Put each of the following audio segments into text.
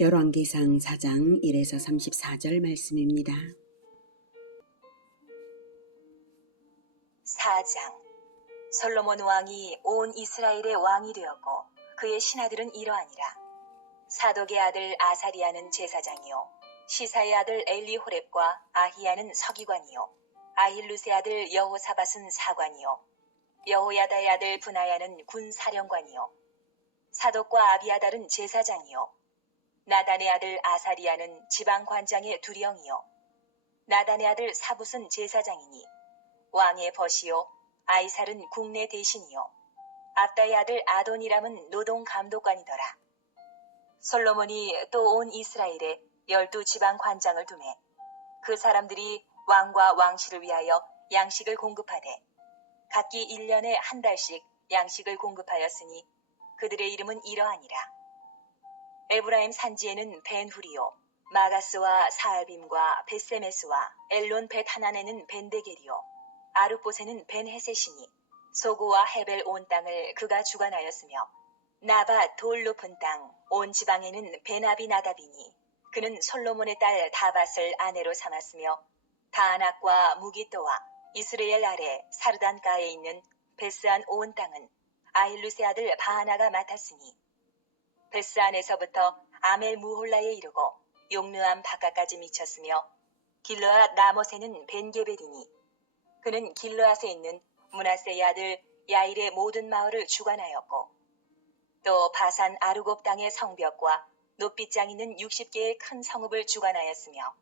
열왕기상 4장 1에서 34절 말씀입니다. 4장. 솔로몬 왕이 온 이스라엘의 왕이 되었고 그의 신하들은 이러하니라. 사독의 아들 아사리아는 제사장이요 시사의 아들 엘리호렙과 아히야는 서기관이요 아힐루스의 아들 여호사밧은 사관이요 여호야다의 아들 브나야는 군사령관이요 사독과 아비아달은 제사장이요 나단의 아들 아사리아는 지방관장의 두령이요 나단의 아들 사붓은 제사장이니 왕의 벗이요 아이살은 국내 대신이요 압다의 아들 아도니람은 노동감독관이더라. 솔로몬이 또 온 이스라엘에 12지방관장을 두매 그 사람들이 왕과 왕실을 위하여 양식을 공급하되 각기 1년에 한 달씩 양식을 공급하였으니 그들의 이름은 이러하니라. 에브라임 산지에는 벤후리요 마가스와 사알빔과 벳세메스와 엘론 벳하난에는 벤데겔이요 아룻봇에는 벤헤셋이니 소고와 헤벨 온 땅을 그가 주관하였으며 나밧 돌 높은 땅 온 지방에는 베나비나답이니 그는 솔로몬의 딸 다밧을 아내로 삼았으며 다안악과 무기또와 이스라엘 아래 사르단가에 있는 베스안 온 땅은 아힐루스의 아들 바하나가 맡았으니 베스안에서부터 아멜 무홀라에 이르고 용르암 바깥까지 미쳤으며 길르앗 라못에는 벤게벨이니 그는 길르앗에 있는 므낫세의 아들 야일의 모든 마을을 주관하였고 또 바산 아르곱 땅의 성벽과 높빗장 있는 60개의 큰 성읍을 주관하였으며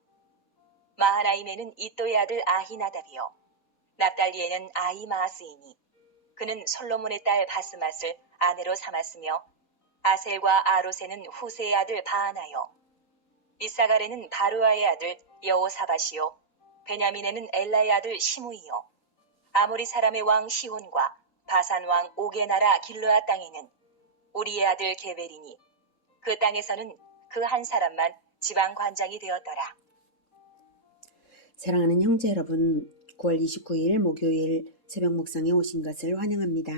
마하나임에는 이또의 아들 아히나답이요 납달리에는 아히마아스이니 그는 솔로몬의 딸 바스맛을 아내로 삼았으며 아셀과 아롯에는 후세의 아들 바하나요 이사갈에는 바루아의 아들 여호사밧이요 베냐민에는 엘라의 아들 시므이요 아모리 사람의 왕 시혼과 바산 왕 옥의 나라 길르앗 땅에는 우리의 아들 게벨이니 그 땅에서는 그 한 사람만 지방관장이 되었더라. 사랑하는 형제 여러분, 9월 29일 목요일 새벽 묵상에 오신 것을 환영합니다.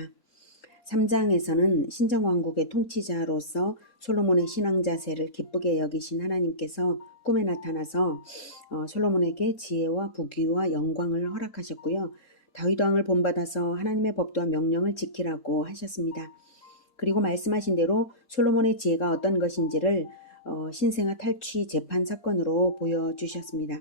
3장에서는 신정왕국의 통치자로서 솔로몬의 신앙 자세를 기쁘게 여기신 하나님께서 꿈에 나타나서 솔로몬에게 지혜와 부귀와 영광을 허락하셨고요. 다윗 왕을 본받아서 하나님의 법도와 명령을 지키라고 하셨습니다. 그리고 말씀하신 대로 솔로몬의 지혜가 어떤 것인지를 신생아 탈취 재판 사건으로 보여주셨습니다.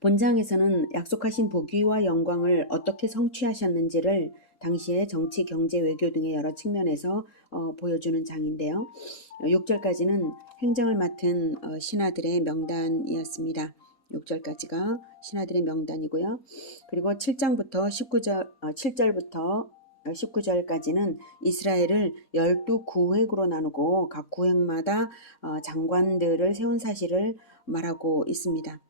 본장에서는 약속하신 부귀와 영광을 어떻게 성취하셨는지를 당시의 정치, 경제, 외교 등의 여러 측면에서 보여주는 장인데요. 6절까지는 행정을 맡은 신하들의 명단이었습니다. 6절까지가 신하들의 명단이고요. 그리고 7절부터 19절까지는 이스라엘을 12구획으로 나누고 각 구획마다 장관들을 세운 사실을 말하고 있습니다.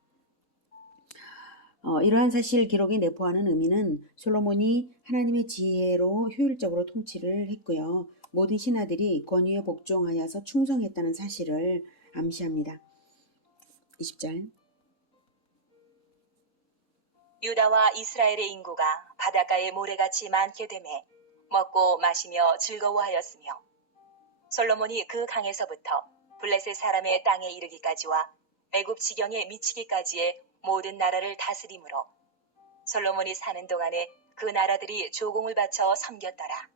이러한 사실 기록이 내포하는 의미는 솔로몬이 하나님의 지혜로 효율적으로 통치를 했고요. 모든 신하들이 권위에 복종하여서 충성했다는 사실을 암시합니다. 20절. 유다와 이스라엘의 인구가 바닷가의 모래같이 많게 되매 먹고 마시며 즐거워하였으며 솔로몬이 그 강에서부터 블레셋 사람의 땅에 이르기까지와 애굽 지경에 미치기까지의 모든 나라를 다스림으로 솔로몬이 사는 동안에 그 나라들이 조공을 바쳐 섬겼더라.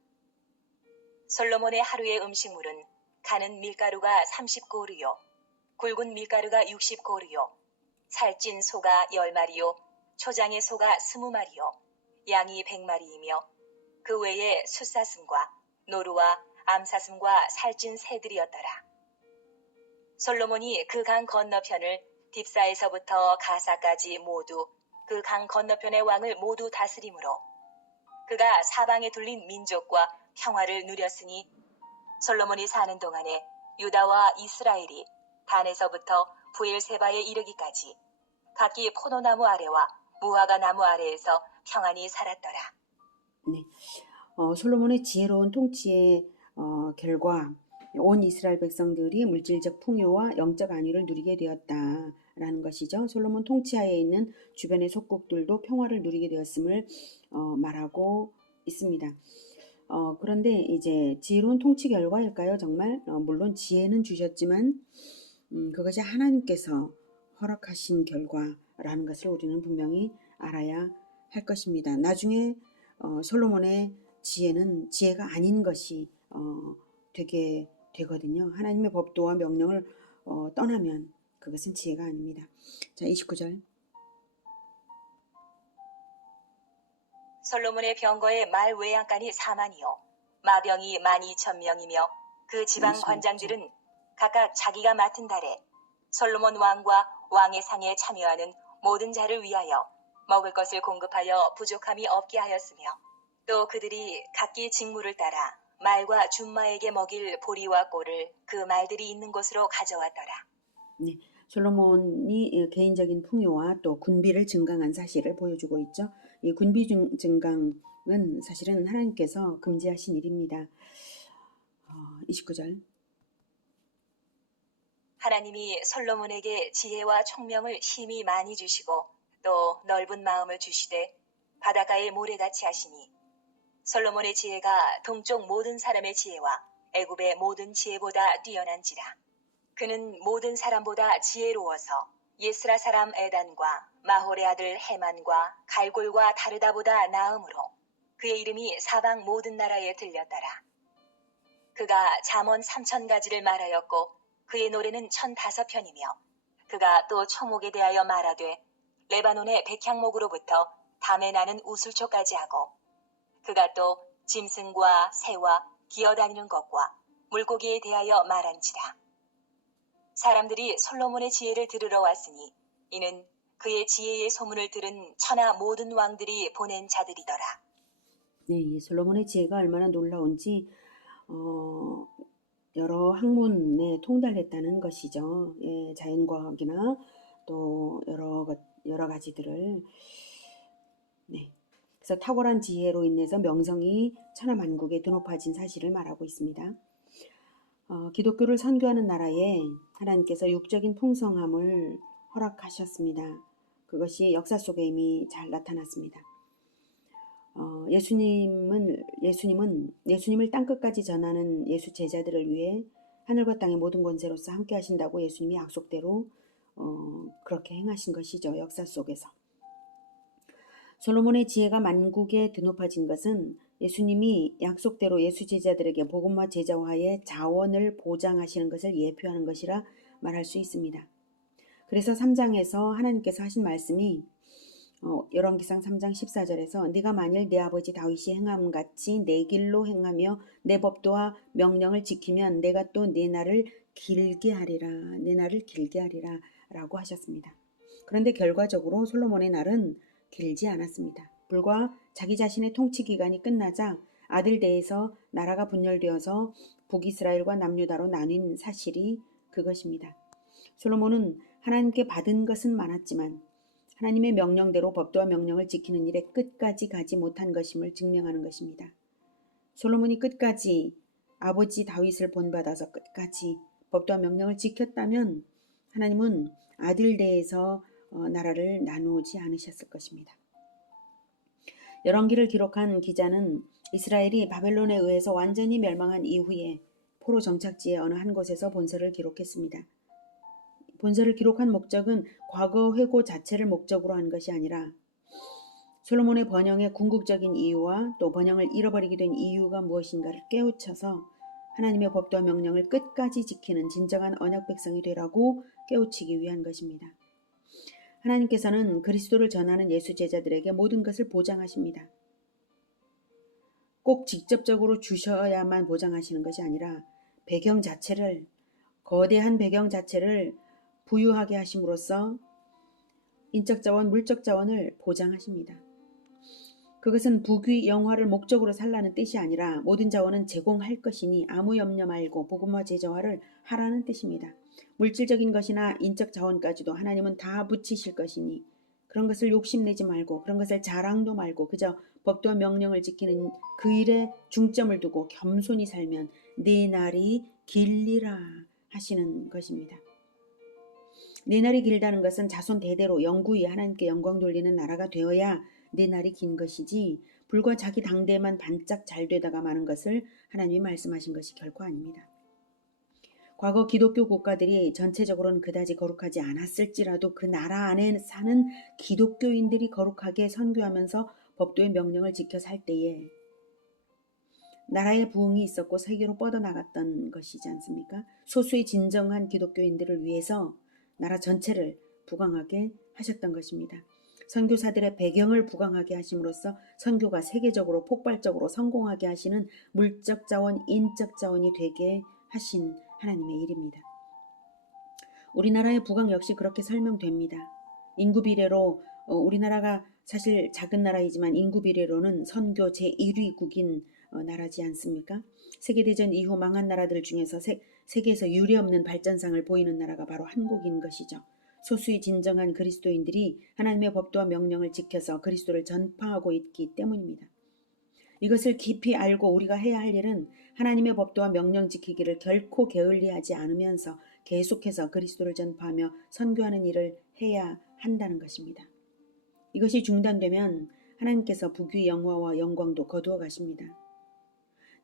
솔로몬의 하루의 음식물은 가는 밀가루가 30고르요 굵은 밀가루가 60고르요 살찐 소가 10마리요 초장의 소가 20마리요 양이 100마리이며 그 외에 숫사슴과 노루와 암사슴과 살찐 새들이었더라. 솔로몬이 그 강 건너편을 딥사에서부터 가사까지 모두 그 강 건너편의 왕을 모두 다스림으로 그가 사방에 둘린 민족과 평화를 누렸으니 솔로몬이 사는 동안에 유다와 이스라엘이 단에서부터 부엘세바에 이르기까지 각기 포도나무 아래와 무화과 나무 아래에서 평안히 살았더라. 네, 솔로몬의 지혜로운 통치의 결과 온 이스라엘 백성들이 물질적 풍요와 영적 안위를 누리게 되었다라는 것이죠. 솔로몬 통치하에 있는 주변의 속국들도 평화를 누리게 되었음을 말하고 있습니다. 그런데 이제 지혜로운 통치 결과일까요? 정말 물론 지혜는 주셨지만 그것이 하나님께서 허락하신 결과라는 것을 우리는 분명히 알아야 할 것입니다. 나중에 솔로몬의 지혜는 지혜가 아닌 것이 되게 되거든요. 하나님의 법도와 명령을 떠나면 그것은 지혜가 아닙니다. 자, 29절. 솔로몬의 병거의 말 외양간이 4만이요 마병이 12,000명이며 그 지방 26절. 관장들은 각각 자기가 맡은 달에 솔로몬 왕과 왕의 상에 참여하는 모든 자를 위하여 먹을 것을 공급하여 부족함이 없게 하였으며 또 그들이 각기 직무를 따라 말과 준마에게 먹일 보리와 꼴을 그 말들이 있는 곳으로 가져왔더라. 네, 솔로몬이 개인적인 풍요와 또 군비를 증강한 사실을 보여주고 있죠. 이 군비 증강은 사실은 하나님께서 금지하신 일입니다. 29절. 하나님이 솔로몬에게 지혜와 총명을 심히 많이 주시고 또 넓은 마음을 주시되 바닷가의 모래같이 하시니 솔로몬의 지혜가 동쪽 모든 사람의 지혜와 애굽의 모든 지혜보다 뛰어난지라. 그는 모든 사람보다 지혜로워서 예스라 사람 에단과 마홀의 아들 헤만과 갈골과 다르다보다 나음으로 그의 이름이 사방 모든 나라에 들렸더라. 그가 잠언 3,000가지를 말하였고 그의 노래는 1,005편이며 그가 또 초목에 대하여 말하되 레바논의 백향목으로부터 담에 나는 우술초까지 하고 그가 또 짐승과 새와 기어다니는 것과 물고기에 대하여 말한지라. 사람들이 솔로몬의 지혜를 들으러 왔으니 이는 그의 지혜의 소문을 들은 천하 모든 왕들이 보낸 자들이더라. 네, 이 솔로몬의 지혜가 얼마나 놀라운지 여러 학문에 통달했다는 것이죠. 예, 자연과학이나 또 여러 가지들을. 네. 그래서 탁월한 지혜로 인해서 명성이 천하만국에 드높아진 사실을 말하고 있습니다. 기독교를 선교하는 나라에 하나님께서 육적인 풍성함을 허락하셨습니다. 그것이 역사 속에 이미 잘 나타났습니다. 예수님을 땅끝까지 전하는 예수 제자들을 위해 하늘과 땅의 모든 권세로서 함께 하신다고 예수님이 약속대로 그렇게 행하신 것이죠. 역사 속에서. 솔로몬의 지혜가 만국에 드높아진 것은 예수님이 약속대로 예수 제자들에게 복음화 제자화의 자원을 보장하시는 것을 예표하는 것이라 말할 수 있습니다. 그래서 3장에서 하나님께서 하신 말씀이 열왕기상 3장 14절에서 네가 만일 내 아버지 다윗이 행함 같이 내 길로 행하며 내 법도와 명령을 지키면 내가 또 내 날을 길게 하리라. 내 날을 길게 하리라 라고 하셨습니다. 그런데 결과적으로 솔로몬의 날은 길지 않았습니다. 불과 자기 자신의 통치 기간이 끝나자 아들대에서 나라가 분열되어서 북이스라엘과 남유다로 나뉜 사실이 그것입니다. 솔로몬은 하나님께 받은 것은 많았지만 하나님의 명령대로 법도와 명령을 지키는 일에 끝까지 가지 못한 것임을 증명하는 것입니다. 솔로몬이 끝까지 아버지 다윗을 본받아서 끝까지 법도와 명령을 지켰다면 하나님은 아들대에서 나라를 나누지 않으셨을 것입니다. 열왕기를 기록한 기자는 이스라엘이 바벨론에 의해서 완전히 멸망한 이후에 포로 정착지의 어느 한 곳에서 본서를 기록했습니다. 본서를 기록한 목적은 과거 회고 자체를 목적으로 한 것이 아니라 솔로몬의 번영의 궁극적인 이유와 또 번영을 잃어버리게 된 이유가 무엇인가를 깨우쳐서 하나님의 법도와 명령을 끝까지 지키는 진정한 언약 백성이 되라고 깨우치기 위한 것입니다. 하나님께서는 그리스도를 전하는 예수 제자들에게 모든 것을 보장하십니다. 꼭 직접적으로 주셔야만 보장하시는 것이 아니라 거대한 배경 자체를 부유하게 하심으로써 인적 자원, 물적 자원을 보장하십니다. 그것은 부귀 영화를 목적으로 살라는 뜻이 아니라 모든 자원은 제공할 것이니 아무 염려 말고 복음화 제자화를 하라는 뜻입니다. 물질적인 것이나 인적 자원까지도 하나님은 다 붙이실 것이니 그런 것을 욕심내지 말고 그런 것을 자랑도 말고 그저 법도와 명령을 지키는 그 일에 중점을 두고 겸손히 살면 네 날이 길리라 하시는 것입니다. 네 날이 길다는 것은 자손 대대로 영구히 하나님께 영광 돌리는 나라가 되어야 네 날이 긴 것이지 불과 자기 당대만 반짝 잘 되다가 마는 것을 하나님이 말씀하신 것이 결코 아닙니다. 과거 기독교 국가들이 전체적으로는 그다지 거룩하지 않았을지라도 그 나라 안에 사는 기독교인들이 거룩하게 선교하면서 법도의 명령을 지켜 살 때에 나라의 부흥이 있었고 세계로 뻗어나갔던 것이지 않습니까? 소수의 진정한 기독교인들을 위해서 나라 전체를 부강하게 하셨던 것입니다. 선교사들의 배경을 부강하게 하심으로써 선교가 세계적으로 폭발적으로 성공하게 하시는 물적 자원, 인적 자원이 되게 하신 하나님의 일입니다. 우리나라의 부강 역시 그렇게 설명됩니다. 인구 비례로 우리나라가 사실 작은 나라이지만 인구 비례로는 선교 제1위국인 나라지 않습니까? 세계대전 이후 망한 나라들 중에서 세계에서 유례없는 발전상을 보이는 나라가 바로 한국인 것이죠. 소수의 진정한 그리스도인들이 하나님의 법도와 명령을 지켜서 그리스도를 전파하고 있기 때문입니다. 이것을 깊이 알고 우리가 해야 할 일은 하나님의 법도와 명령 지키기를 결코 게을리하지 않으면서 계속해서 그리스도를 전파하며 선교하는 일을 해야 한다는 것입니다. 이것이 중단되면 하나님께서 부귀 영화와 영광도 거두어 가십니다.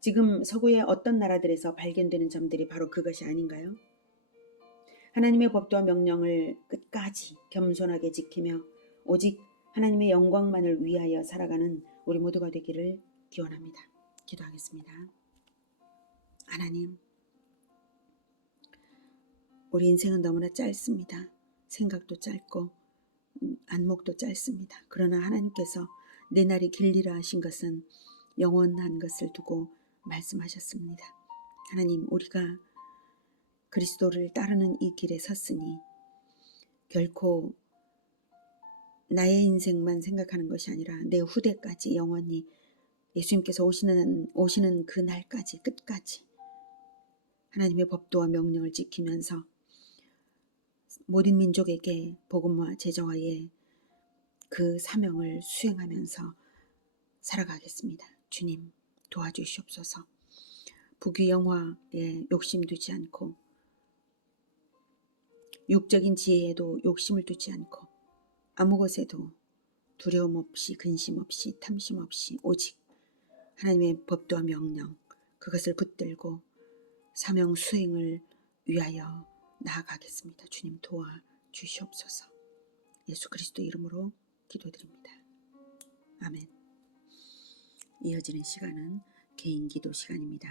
지금 서구의 어떤 나라들에서 발견되는 점들이 바로 그것이 아닌가요? 하나님의 법도와 명령을 끝까지 겸손하게 지키며 오직 하나님의 영광만을 위하여 살아가는 우리 모두가 되기를 기원합니다. 기도하겠습니다. 하나님, 우리 인생은 너무나 짧습니다. 생각도 짧고 안목도 짧습니다. 그러나 하나님께서 내 날이 길리라 하신 것은 영원한 것을 두고 말씀하셨습니다. 하나님, 우리가 그리스도를 따르는 이 길에 섰으니 결코 나의 인생만 생각하는 것이 아니라 내 후대까지 영원히 예수님께서 오시는 그 날까지 끝까지 하나님의 법도와 명령을 지키면서 모든 민족에게 복음과 제자와의 그 사명을 수행하면서 살아가겠습니다. 주님 도와주시옵소서. 부귀 영화에 욕심 두지 않고 육적인 지혜에도 욕심을 두지 않고 아무 것에도 두려움 없이 근심 없이 탐심 없이 오직 하나님의 법도와 명령 그것을 붙들고 사명 수행을 위하여 나아가겠습니다. 주님 도와주시옵소서. 예수 그리스도 이름으로 기도드립니다. 아멘. 이어지는 시간은 개인 기도 시간입니다.